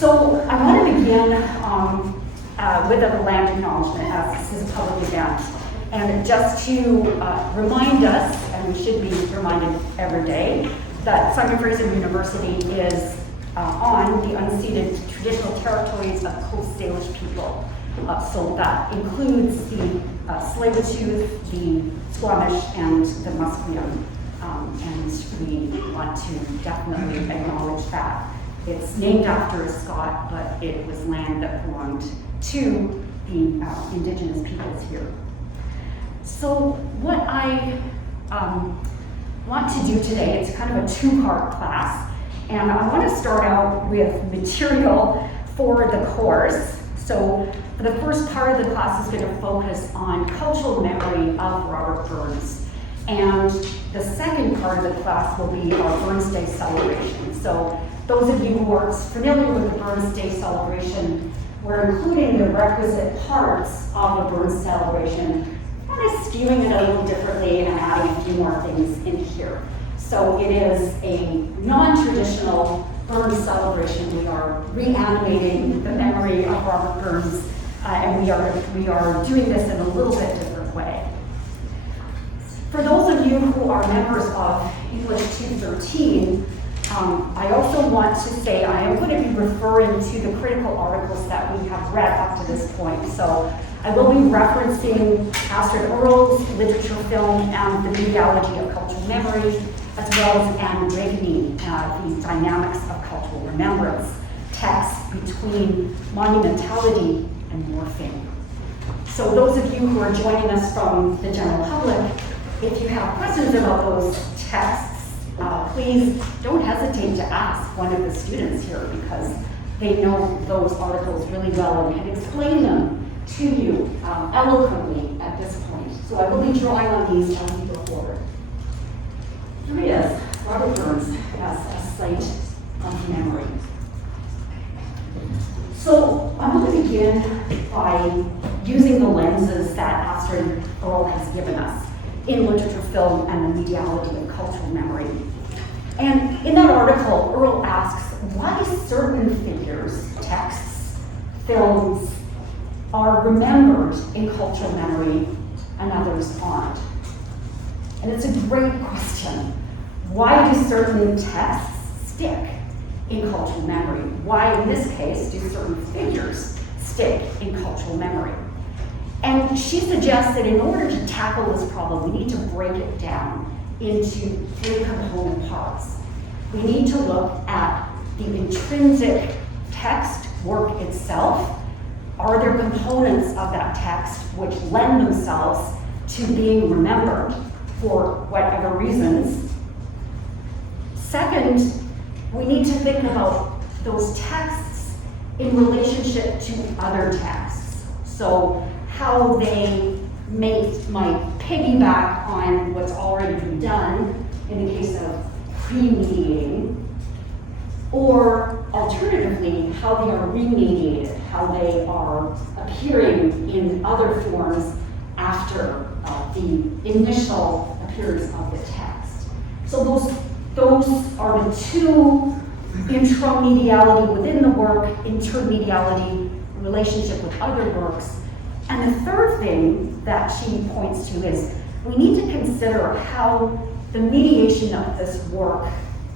So I want to begin with a land acknowledgement, as this is a public event. And just to remind us, and we should be reminded every day, that Simon Fraser University is on the unceded traditional territories of Coast Salish people. So that includes the Tsleil-Waututh, the Squamish, and the Musqueam. And we want to definitely acknowledge that. It's named after a Scot, but it was land that belonged to the Indigenous peoples here. So what I want to do today, it's kind of a two-part class, and I want to start out with material for the course. So the first part of the class is going to focus on cultural memory of Robert Burns. And the second part of the class will be our Burns Day celebration. So those of you who are familiar with the Burns Day celebration, we're including the requisite parts of a Burns celebration, kind of skewing it a little differently and adding a few more things in here. So it is a non-traditional Burns celebration. We are reanimating the memory of Robert Burns, and we are doing this in a little bit different way. For those of you who are members of English 213, I also want to say I am going to be referring to the critical articles that we have read up to this point. So I will be referencing Astrid Earle's literature, film, and the mediality of cultural memory, as well as Anne Rigney, the dynamics of cultural remembrance, text between monumentality and morphing. So those of you who are joining us from the general public, if you have questions about those texts, please don't hesitate to ask one of the students here, because they know those articles really well and can explain them to you eloquently at this point. So I will be drawing on these as we go forward. Here he is, Robert Burns, as a site of memory. So I'm going to begin by using the lenses that Astrid Earle has given us in literature, film, and the mediality of cultural memory. And in that article, Earle asks why certain figures, texts, films are remembered in cultural memory and others aren't. And it's a great question. Why do certain texts stick in cultural memory? Why, in this case, do certain figures stick in cultural memory? And she suggests that in order to tackle this problem, we need to break it down into three component parts. We need to look at the intrinsic text work itself. Are there components of that text which lend themselves to being remembered for whatever reasons? Second, we need to think about those texts in relationship to other texts. So how they might piggyback on what's already been done in the case of pre-mediating, or alternatively, how they are remediated, how they are appearing in other forms after the initial appearance of the text. So those are the two: intromediality within the work, intermediality, relationship with other works. And the third thing that she points to is we need to consider how the mediation of this work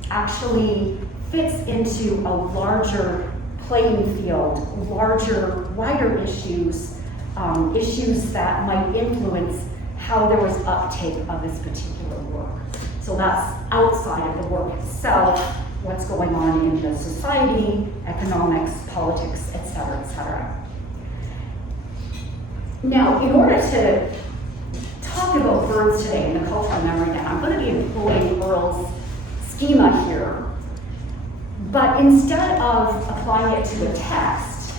actually fits into a larger playing field, wider issues, issues that might influence how there was uptake of this particular work. So that's outside of the work itself, what's going on in the society, economics, politics, et cetera, et cetera. Now, in order to talk about Burns today in the cultural memory, then I'm going to be employing Earle's schema here. But instead of applying it to a text,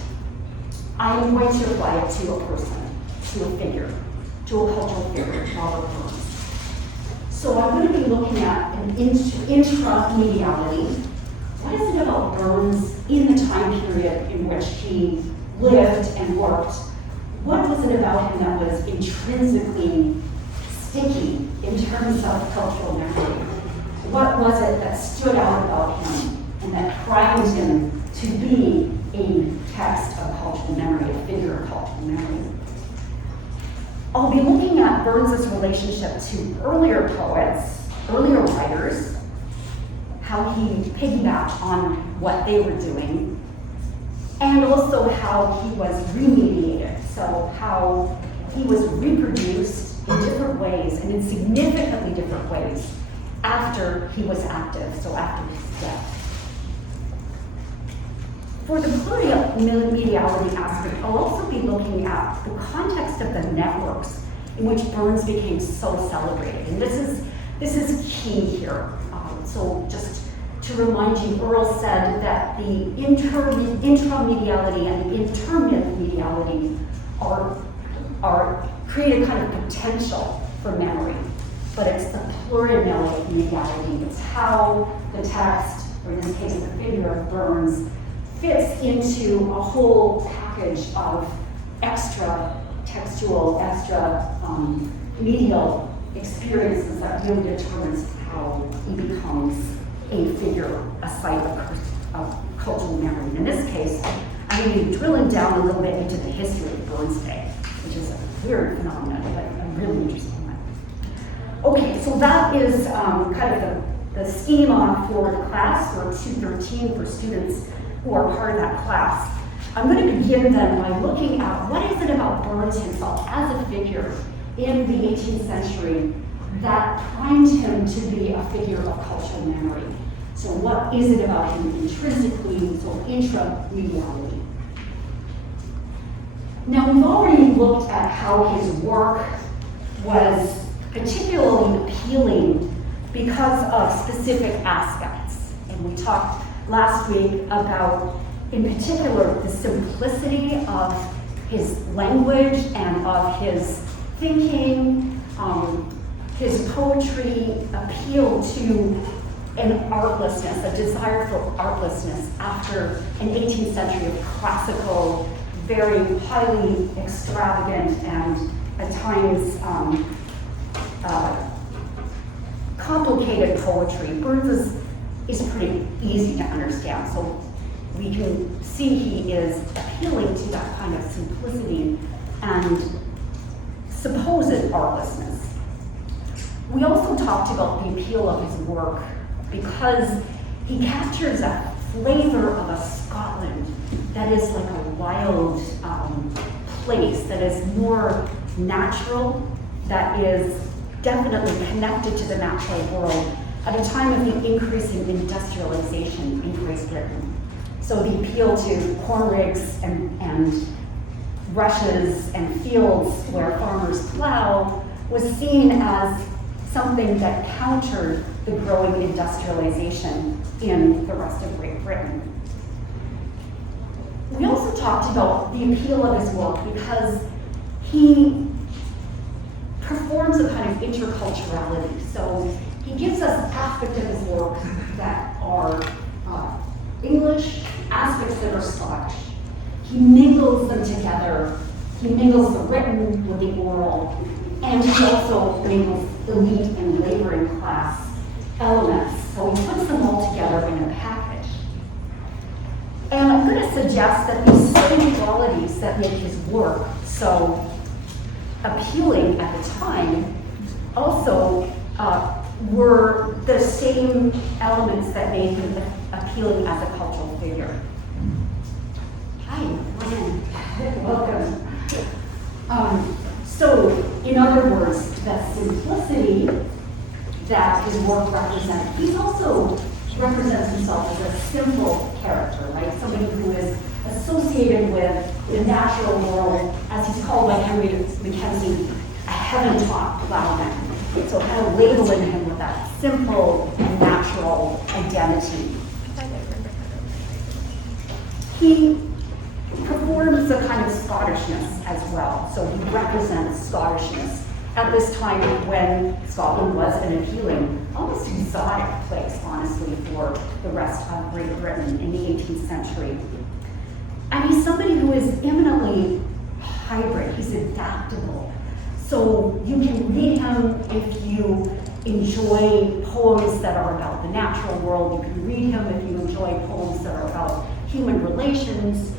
I'm going to apply it to a person, to a figure, to a cultural figure, Robert Burns. So I'm going to be looking at an intra-mediality. What is it about Burns in the time period in which he lived and worked? What was it about him that was intrinsically sticky in terms of cultural memory? What was it that stood out about him and that primed him to be a text of cultural memory, a figure of cultural memory. I'll be looking at Burns's relationship to earlier poets, earlier writers, how he piggybacked on what they were doing, and also how he was remediated, so how he was reproduced in different ways and in significantly different ways after he was active, so after his death. For the plurimedia aspect, I'll also be looking at the context of the networks in which Burns became so celebrated. And this is key here. So just to remind you, Earl said that the intramediality and the intermediality are create a kind of potential for memory, but it's the plurimedia. It's how the text, or in this case the figure of Burns, fits into a whole package of extra textual, extra medial experiences that really determines how he becomes a figure, a site of cultural memory. And in this case, I'm going to be drilling down a little bit into the history of Burns Day, which is a weird phenomenon, but a really interesting one. Okay, so that is kind of the schema for the class for 213 for students who are part of that class. I'm going to begin then by looking at what is it about Burns himself as a figure in the 18th century that primed him to be a figure of cultural memory. So what is it about him intrinsically, so intramediality? Now we've already looked at how his work was particularly appealing because of specific aspects. And we talked last week about, in particular, the simplicity of his language and of his thinking. His poetry appealed to an artlessness, a desire for artlessness after an 18th century of classical, very highly extravagant and at times complicated poetry. Burns is pretty easy to understand, so we can see he is appealing to that kind of simplicity and supposed artlessness. We also talked about the appeal of his work because he captures a flavor of a Scotland that is like a wild place, that is more natural, that is definitely connected to the natural world at a time of the increasing industrialization in Great Britain. So the appeal to corn rigs and rushes and fields where farmers plow was seen as something that countered the growing industrialization in the rest of Great Britain. We also talked about the appeal of his work because he performs a kind of interculturality. So he gives us aspects of his work that are English, aspects that are Scottish. He mingles them together. He mingles the written with the oral, and he also mingles elite and laboring class elements. So he puts them all together in a package. And I'm going to suggest that these same qualities that make his work so appealing at the time also were the same elements that made him appealing as a cultural figure. Hi, welcome. So, in other words, that simplicity that his work represents, he also represents himself as a simple character, right? Somebody who is associated with the natural world, as he's called by Henry Mackenzie, a heaven-taught plowman. So kind of labeling him with that simple and natural identity. He performs a kind of Scottishness as well. So he represents Scottishness at this time when Scotland was an appealing, almost exotic place, honestly, for the rest of Great Britain in the 18th century. And he's somebody who is eminently hybrid. He's adaptable. So you can read him if you enjoy poems that are about the natural world. You can read him if you enjoy poems that are about human relations.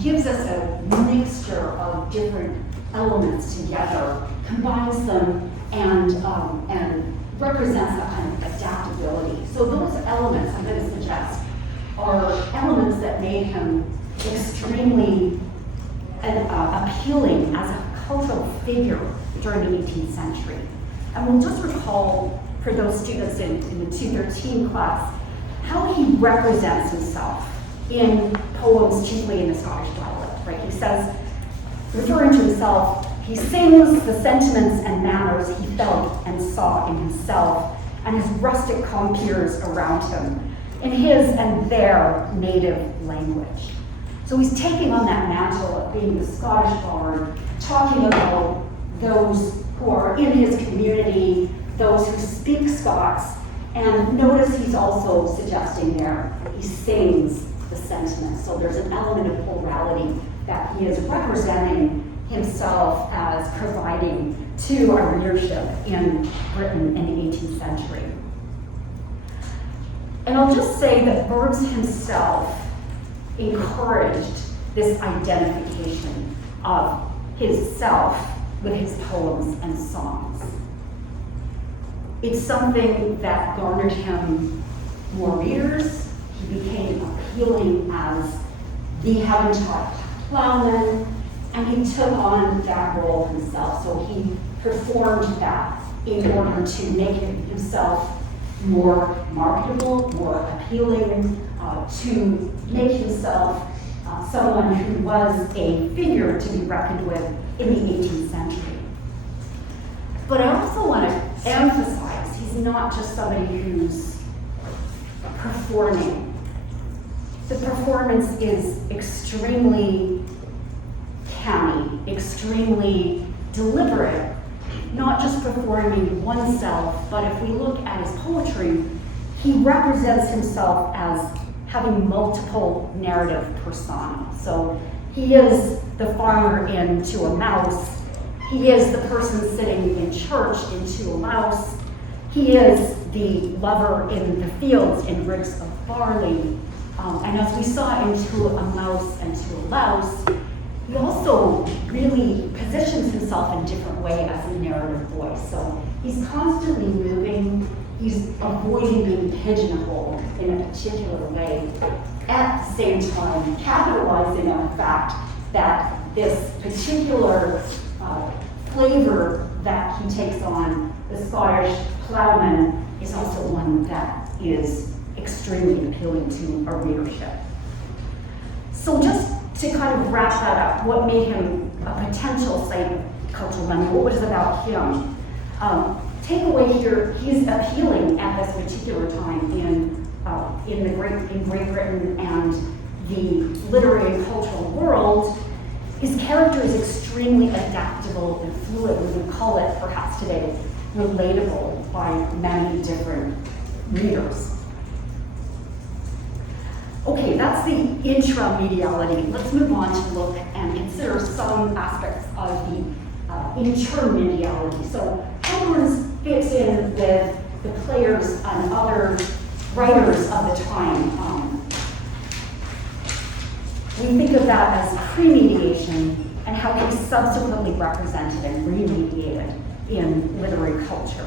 He gives us a mixture of different elements together, combines them, and represents a kind of adaptability. So those elements, I'm going to suggest, are elements that made him extremely appealing as a cultural figure during the 18th century. And we'll just recall, for those students in the 213 class, how he represents himself in poems, chiefly in the Scottish dialect, right? He says, referring to himself, he sings the sentiments and manners he felt and saw in himself and his rustic compeers around him, in his and their native language. So he's taking on that mantle of being the Scottish bard, talking about those who are in his community, those who speak Scots, and notice he's also suggesting there, he sings the sentiments. So there's an element of plurality that he is representing himself as providing to our readership in Britain in the 18th century. And I'll just say that Burns himself encouraged this identification of his self with his poems and songs. It's something that garnered him more readers. He became appealing as the heaven-taught plowman, and he took on that role himself. So he performed that in order to make himself more marketable, more appealing, to make himself someone who was a figure to be reckoned with in the 18th century. But I also want to emphasize he's not just somebody who's performing. The performance is extremely canny, extremely deliberate, not just performing oneself, but if we look at his poetry, he represents himself as having multiple narrative persona. So he is the farmer in To a Mouse. He is the person sitting in church in To a Mouse. He is the lover in the fields in Ricks of Barley. And as we saw in To a Mouse and To a Louse, he also really positions himself in a different way as a narrative voice. So he's constantly moving. He's avoiding being pigeonholed in a particular way. At the same time, capitalizing on the fact that this particular flavor that he takes on, the Scottish ploughman, is also one that is extremely appealing to our readership. So just to kind of wrap that up, what made him a potential site of cultural memory? What was it about him? Takeaway here, he's appealing at this particular time in Great Britain and the literary and cultural world. His character is extremely adaptable and fluid. We would call it, perhaps today, relatable by many different readers. Okay, that's the intermediality. Let's move on to look and consider some aspects of the intermediality. So how Burns fits in with the players and other writers of the time. We think of that as pre-mediation and how he's subsequently represented and remediated in literary culture.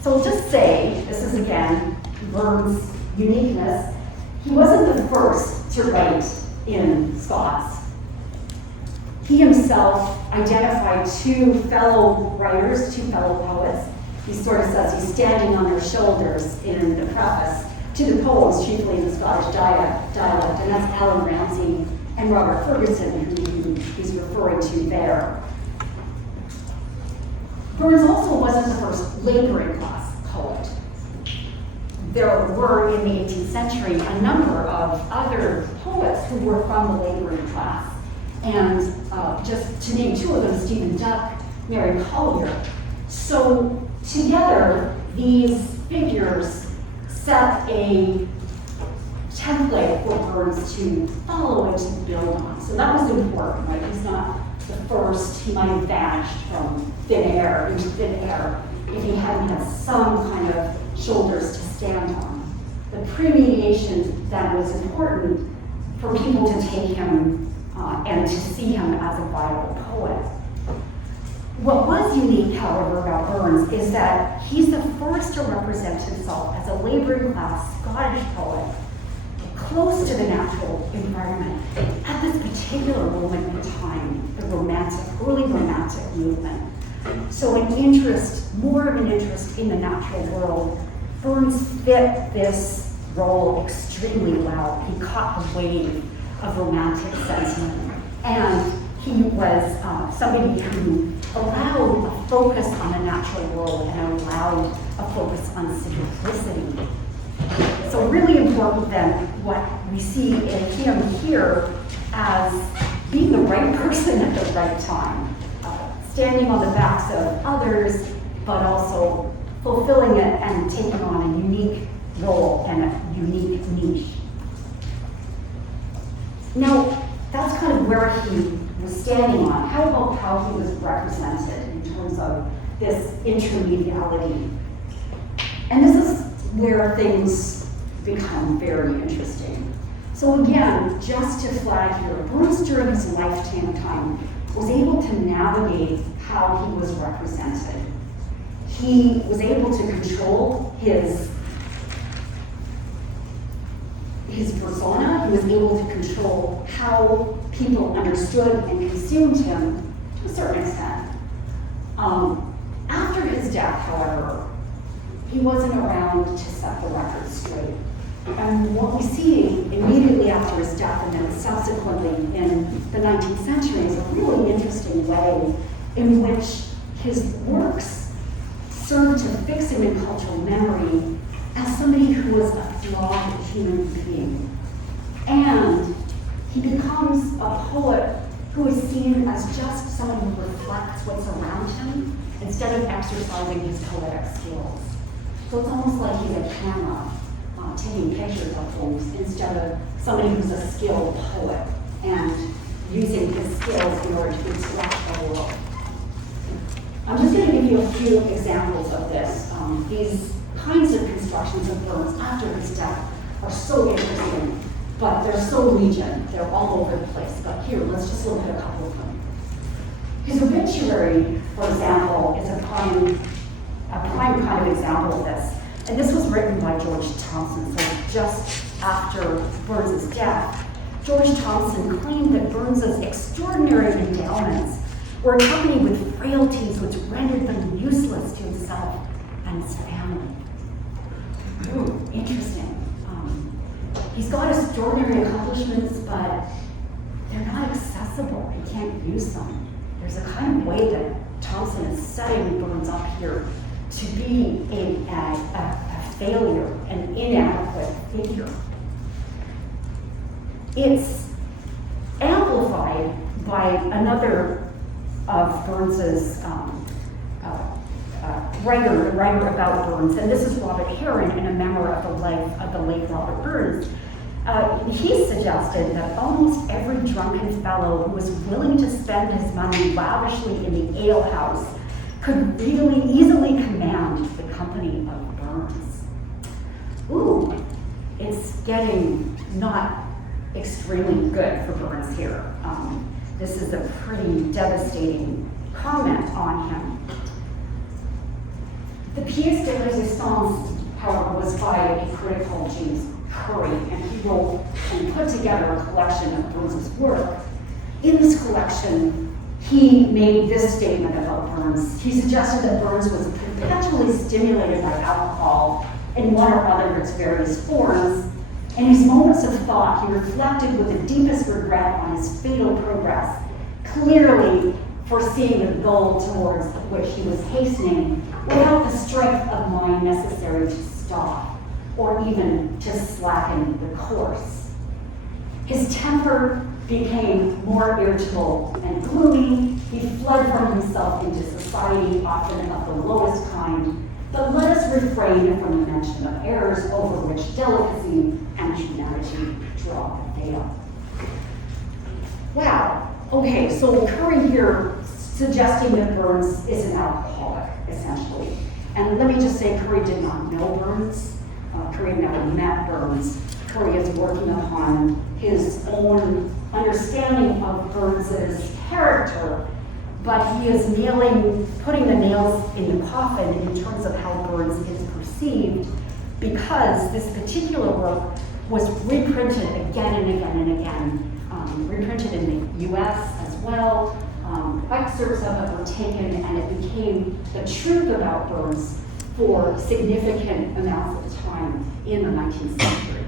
So I'll just say, this is again Burns' uniqueness. He wasn't the first to write in Scots. He himself identified two fellow writers, two fellow poets. He sort of says he's standing on their shoulders in the preface to the poems, chiefly in the Scottish dialect, and that's Alan Ramsay and Robert Ferguson, who he's referring to there. Burns also wasn't the first laboring class poet. There were, in the 18th century, a number of other poets who were from the laboring class. And just to name two of them, Stephen Duck, Mary Collier. So together, these figures set a template for Burns to follow and to build on. So that was important, right? He's not the first. He might have vanished from thin air into thin air if he hadn't had some kind of shoulders to stand on. the premediation that was important for people to take him and to see him as a viable poet. What was unique, however, about Burns is that he's the first to represent himself as a laboring class Scottish poet, close to the natural environment at this particular moment in time, the early romantic movement. So more of an interest in the natural world. Burns fit this role extremely well. He caught the wave of romantic sentiment, and he was somebody who allowed a focus on the natural world and allowed a focus on simplicity. So really important then what we see in him here as being the right person at the right time, standing on the backs of others, but also fulfilling it and taking on a unique role and a unique niche. Now, that's kind of where he was standing on. How about how he was represented in terms of this intermediality? And this is where things become very interesting. So again, just to flag here, Burns during his lifetime was able to navigate how he was represented. He was able to control his persona. He was able to control how people understood and consumed him to a certain extent. After his death, however, he wasn't around to set the record straight. And what we see immediately after his death and then subsequently in the 19th century is a really interesting way in which his works serve to fix him in cultural memory as somebody who was a flawed human being. And he becomes a poet who is seen as just someone who reflects what's around him instead of exercising his poetic skills. So it's almost like he's a camera taking pictures of things instead of somebody who's a skilled poet and using his skills in order to interact with the world. I'm just going to give you a few examples of this. These kinds of constructions of Burns after his death are so interesting, but they're so legion. They're all over the place. But here, let's just look at a couple of them. His obituary, for example, is a prime kind of example of this. And this was written by George Thompson, so just after Burns's death. George Thompson claimed that Burns's extraordinary endowments were accompanied with frailties which rendered them useless to himself and his family. Ooh, interesting. He's got extraordinary accomplishments, but they're not accessible. He can't use them. There's a kind of way that Thompson is setting Burns up here to be a failure, an inadequate figure. It's amplified by another of Burns's writer about Burns, and this is Robert Heron in a memoir of the life of the late Robert Burns. He suggested that almost every drunken fellow who was willing to spend his money lavishly in the alehouse could really easily command the company of Burns. Ooh, it's getting not extremely good for Burns here. This is a pretty devastating comment on him. The pièce de résistance, however, was by a critic called James Curry, and he wrote and put together a collection of Burns's work. In this collection, he made this statement about Burns. He suggested that Burns was perpetually stimulated by alcohol in one or other of its various forms. In his moments of thought, he reflected with the deepest regret on his fatal progress, clearly foreseeing the goal towards which he was hastening without the strength of mind necessary to stop or even to slacken the course. His temper became more irritable and gloomy. He fled from himself into society, often of the lowest kind, but let us refrain from the mention of errors over which delicacy and humanity draw the veil. Wow. Okay, so Curry here suggesting that Burns is an alcoholic, essentially. And let me just say, Curry did not know Burns. Curry never met Burns. Curry is working upon his own understanding of Burns's character, but he is putting the nails in the coffin in terms of how Burns is perceived, because this particular work was reprinted again and again and again, reprinted in the US as well. Excerpts of it were taken, and it became the truth about Burns for significant amounts of time in the 19th century.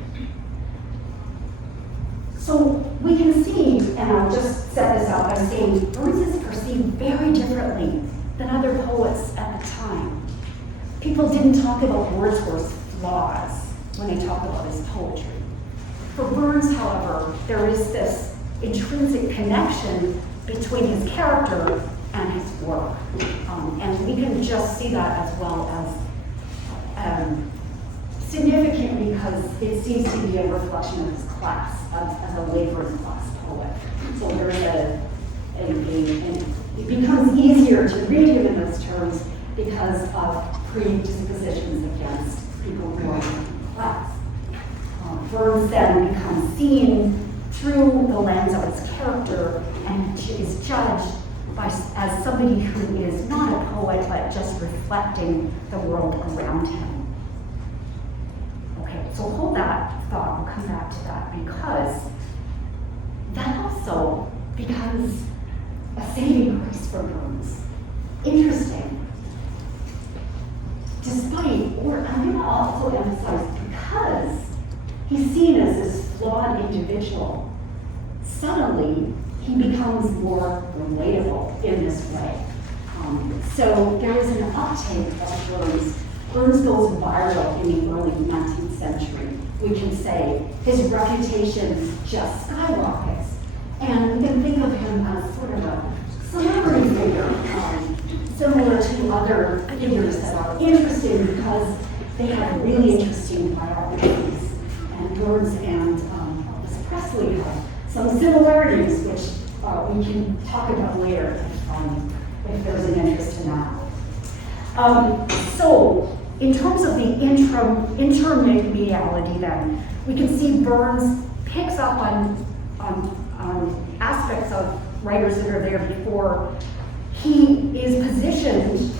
So we can see, and I'll just set this out by saying, Burns is perceived very differently than other poets at the time. People didn't talk about Wordsworth's flaws when they talked about his poetry. For Burns, however, there is this intrinsic connection between his character and his work. And we can just see that as well as significant, because it seems to be a reflection of his class, as a laborers class poet. So there's it becomes easier to read him in those terms because of predispositions against people who are in class. Burns then becomes seen through the lens of his character and is judged as somebody who is not a poet, but just reflecting the world around him. Okay, so hold that thought, we'll come back to that, because that also becomes a saving grace for Burns. Interesting. Despite, or I'm going to also emphasize, because he's seen as this flawed individual, suddenly he becomes more relatable in this way. So there is an uptake of Burns. Burns goes viral in the early 19th century. We can say his reputation just skyrockets. And we can think of him as sort of a celebrity figure, similar to other figures that are interesting because they have really interesting biographies. And Burns and Elvis Presley have some similarities, which we can talk about later if there's an interest in that. So, in terms of the intermediality then, we can see Burns picks up on aspects of writers that are there before. He is positioned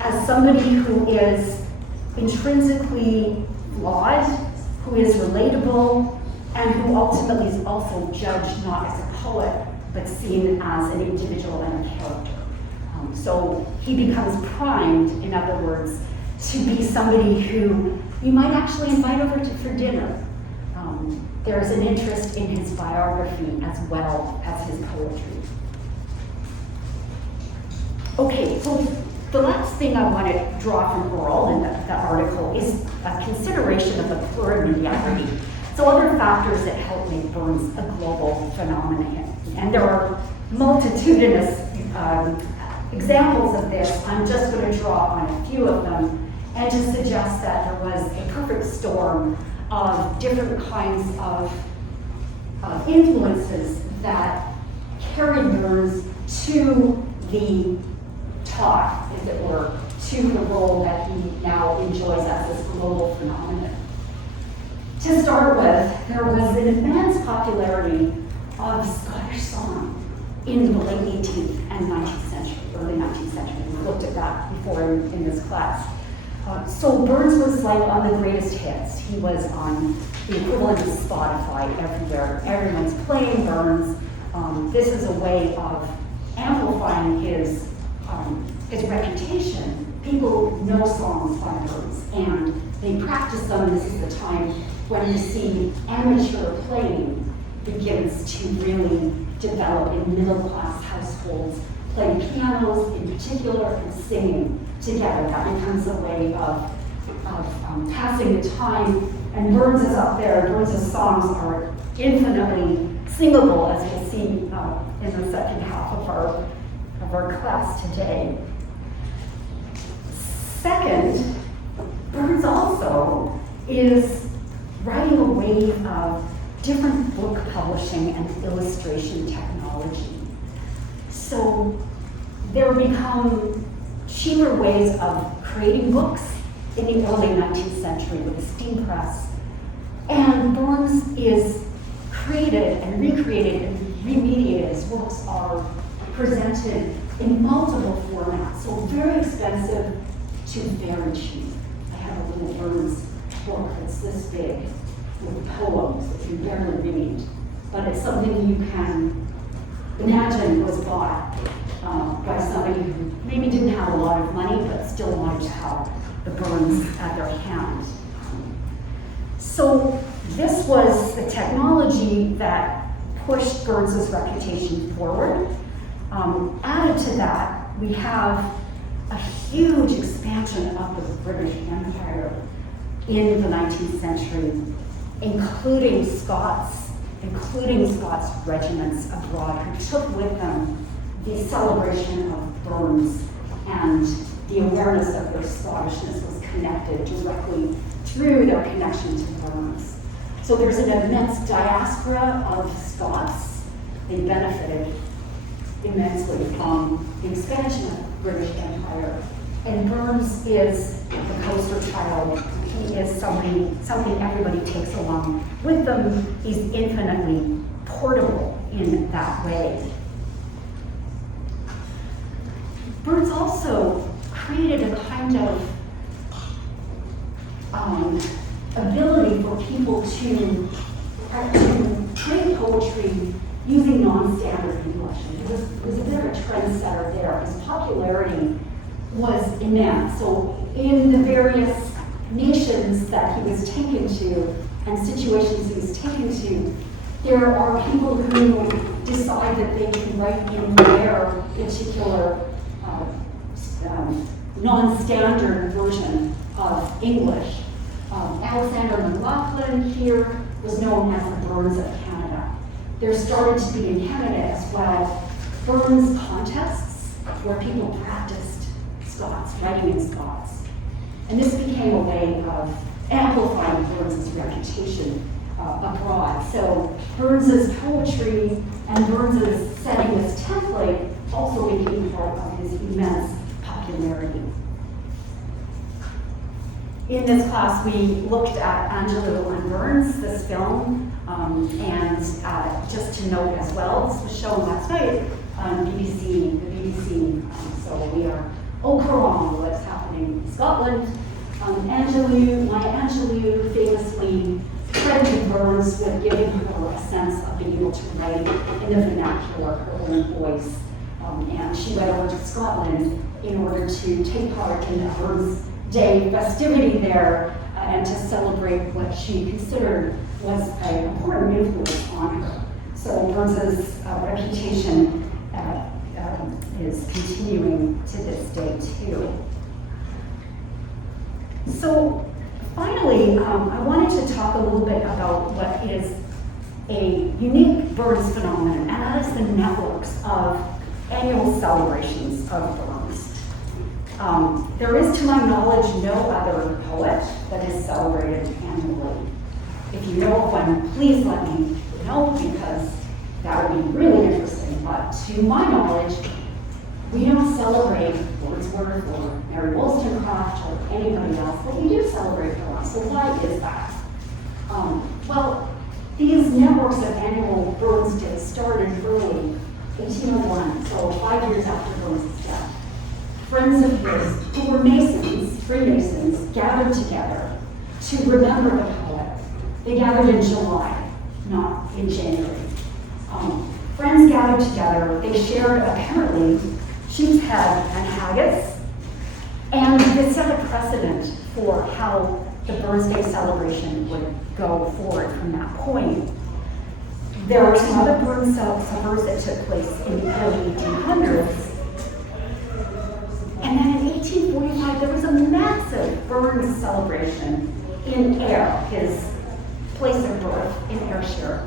as somebody who is intrinsically flawed, who is relatable, and who ultimately is also judged not as a poet, but seen as an individual and a character. So he becomes primed, in other words, to be somebody who you might actually invite over for dinner. There's an interest in his biography as well as his poetry. Okay, so the last thing I want to draw from Earl in the article is a consideration of the plurality. So other factors that help make Burns a global phenomenon. And there are multitudinous examples of this. I'm just going to draw on a few of them and to suggest that there was a perfect storm of different kinds of influences that carried Burns to the top, as it were, to the role that he now enjoys as this global phenomenon. To start with, there was an immense popularity of Scottish song in the late 18th and 19th century, early 19th century. We looked at that before in this class. So Burns was like on the greatest hits. He was on the equivalent of Spotify everywhere. Everyone's playing Burns. This is a way of amplifying his reputation. People know songs by Burns, and they practice them. This is the time when you see amateur playing begins to really develop in middle-class households, playing pianos in particular and singing together. That becomes a way of passing the time, and Burns is up there. Burns' songs are infinitely singable, as we'll see in the second half of our class today. Second, Burns also is riding a wave of different book publishing and illustration technology. So there become cheaper ways of creating books in the early 19th century with the steam press. And Burns is created and recreated and remediated. His works are presented in multiple formats, so very expensive to very cheap. I have a little Burns book that's this big with poems that you barely read, but it's something you can imagine was bought by somebody who maybe didn't have a lot of money but still wanted to have the Burns at their hand. So this was the technology that pushed Burns's reputation forward. Added to that, we have a huge expansion of the British Empire in the 19th century, including Scots regiments abroad who took with them the celebration of Burns, and the awareness of their Scottishness was connected directly through their connection to Burns. So there's an immense diaspora of Scots. They benefited immensely from the expansion of the British Empire. And Burns is the poster child. He is something everybody takes along with them. He's infinitely portable in that way. Burns also created a kind of ability for people to create poetry using non-standard English. It was a bit of a trendsetter there. His popularity was immense. So in the various nations that he was taken to and situations he was taken to, there are people who decide that they can write in their particular non-standard version of English. Alexander McLaughlin here was known as the Burns of Canada. There started to be in Canada as well Burns contests where people practiced Scots, writing in Scots. And this became a way of amplifying Burns's reputation abroad. So Burns's poetry and Burns's setting this template also became part of his immense popularity. In this class, we looked at Angelou and Burns, this film, and just to note as well, this was shown last night on the BBC, so we are au courant with what's happening in Scotland. Maya Angelou famously credited Burns with giving her a sense of being able to write in the vernacular, her own voice, and she went over to Scotland in order to take part in the Burns Day festivity there and to celebrate what she considered was an important influence on her. So Burns's reputation is continuing to this day too. So finally, I wanted to talk a little bit about what is a unique Burns phenomenon, and that is the networks of annual celebrations of Burns. There is, to my knowledge, no other poet that is celebrated annually. If you know of one, please let me know, because that would be really interesting. But to my knowledge, we don't celebrate Wordsworth or Mary Wollstonecraft or anybody else, but we do celebrate Burns. So why is that? Well, these networks of annual Burns Day started early, 1801, so 5 years after Burns' death. Friends of his, who were Masons, Freemasons, gathered together to remember the poet. They gathered in July, not in January. Friends gathered together. They shared, apparently, sheep's head and haggis, and they set a precedent for how the Burns Day celebration would go forward from that point. There were some other Burns suppers that took place in the early 1800s. And then in 1845, there was a massive Burns celebration in Ayr, his place of birth in Ayrshire.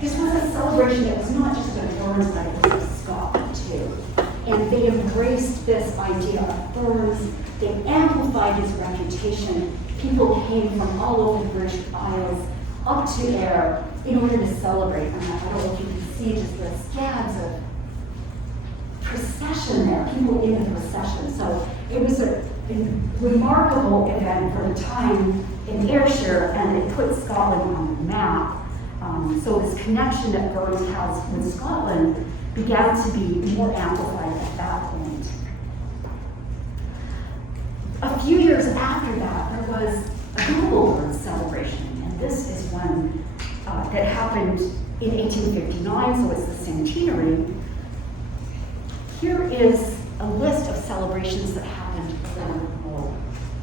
This was a celebration that was not just of Burns, but it was of Scotland too. And they embraced this idea of Burns. They amplified his reputation. People came from all over the British Isles up to Ayr in order to celebrate. And I don't know if you can see just the scabs of procession there, people in the procession. So it was a remarkable event for the time in Ayrshire, and it put Scotland on the map. So this connection that Burns has with Scotland began to be more amplified at that point. A few years after that, there was a global Burns celebration, and this is one that happened in 1859, so it's the centenary. Here is a list of celebrations that happened around the world.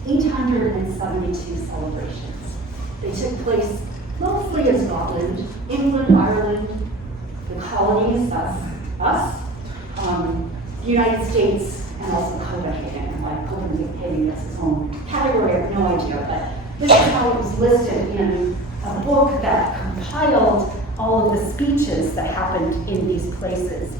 872 celebrations. They took place mostly in Scotland, England, Ireland, the colonies, that's us, the United States, and also Copenhagen. Like Copenhagen has its own category, I have no idea, but this is how it was listed in a book that compiled all of the speeches that happened in these places.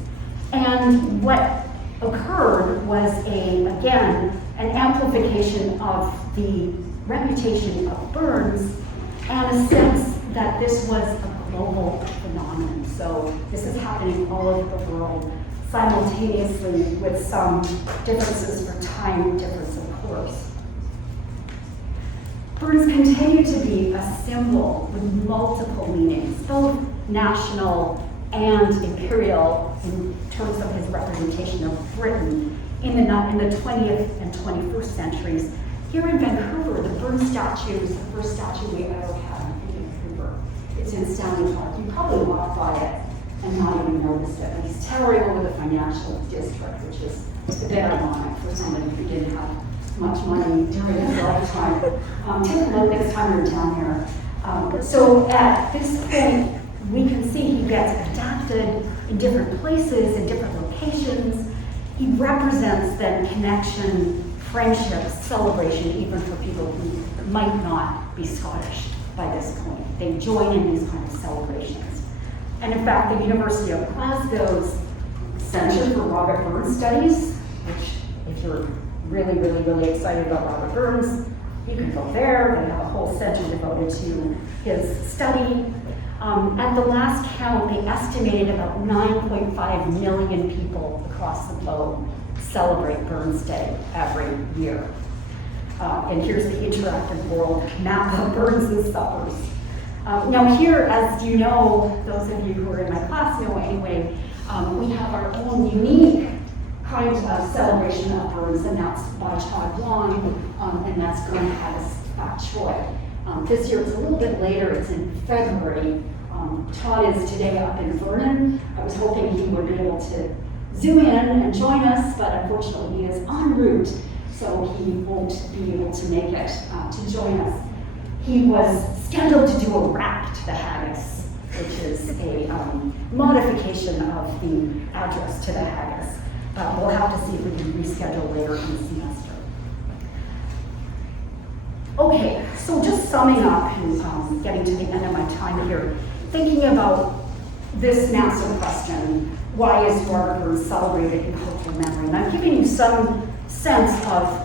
And what occurred was again, an amplification of the reputation of Burns and a sense that this was a global phenomenon. So this is happening all over the world simultaneously with some differences for time difference, of course. Burns continued to be a symbol with multiple meanings, both national and imperial in terms of his representation of Britain in the 20th and 21st centuries. Here in Vancouver, the Burns statue is the first statue we ever had in Vancouver. It's in Stanley Park. You probably walked by it and not even noticed it. And he's towering over the financial district, which is a bit ironic for somebody who didn't have much money during his lifetime. Take a look next time you're down here. So at this point, we can see he gets adapted in different places, in different locations. He represents then connection, friendship, celebration, even for people who might not be Scottish by this point. They join in these kinds of celebrations. And in fact, the University of Glasgow's Centre for Robert Burns Studies, which if you're really, really, really excited about Robert Burns, you can go there. They have a whole center devoted to his study. At the last count, they estimated about 9.5 million people across the globe celebrate Burns Day every year. And here's the interactive world map of Burns' suppers. Now here, as you know, those of you who are in my class know anyway, we have our own unique kind of celebration of Burns, and that's by Todd Wong, and that's going to have us at Choi. This year it's a little bit later, it's in February. Todd is today up in Vernon. I was hoping he would be able to zoom in and join us, but unfortunately he is en route, so he won't be able to make it to join us. He was scheduled to do a rap to the haggis, which is a modification of the address to the haggis. We'll have to see if we can reschedule later in the semester. Okay, so just summing up and getting to the end of my time here, thinking about this massive question, why is Robert Burns celebrated in cultural memory? And I'm giving you some sense of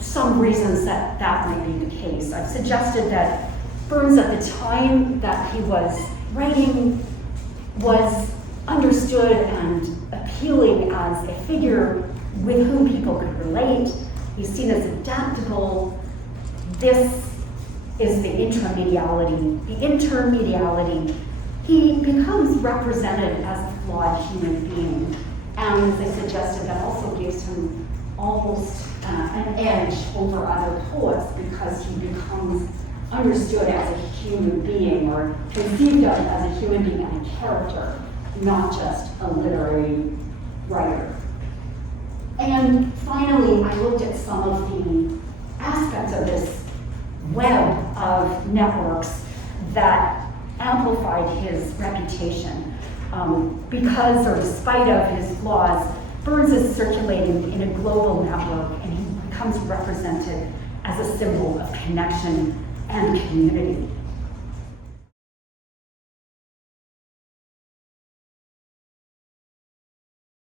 some reasons that that might be the case. I've suggested that Burns at the time that he was writing was understood and appealing as a figure with whom people could relate. He's seen as adaptable. This is the intermediality. The intermediality, he becomes represented as a flawed human being. And as I suggested, that also gives him almost an edge over other poets because he becomes understood as a human being or conceived of as a human being and a character, not just a literary writer. And finally, I looked at some of the aspects of this web of networks that amplified his reputation. Because, or despite of his flaws, Burns is circulating in a global network and he becomes represented as a symbol of connection and community.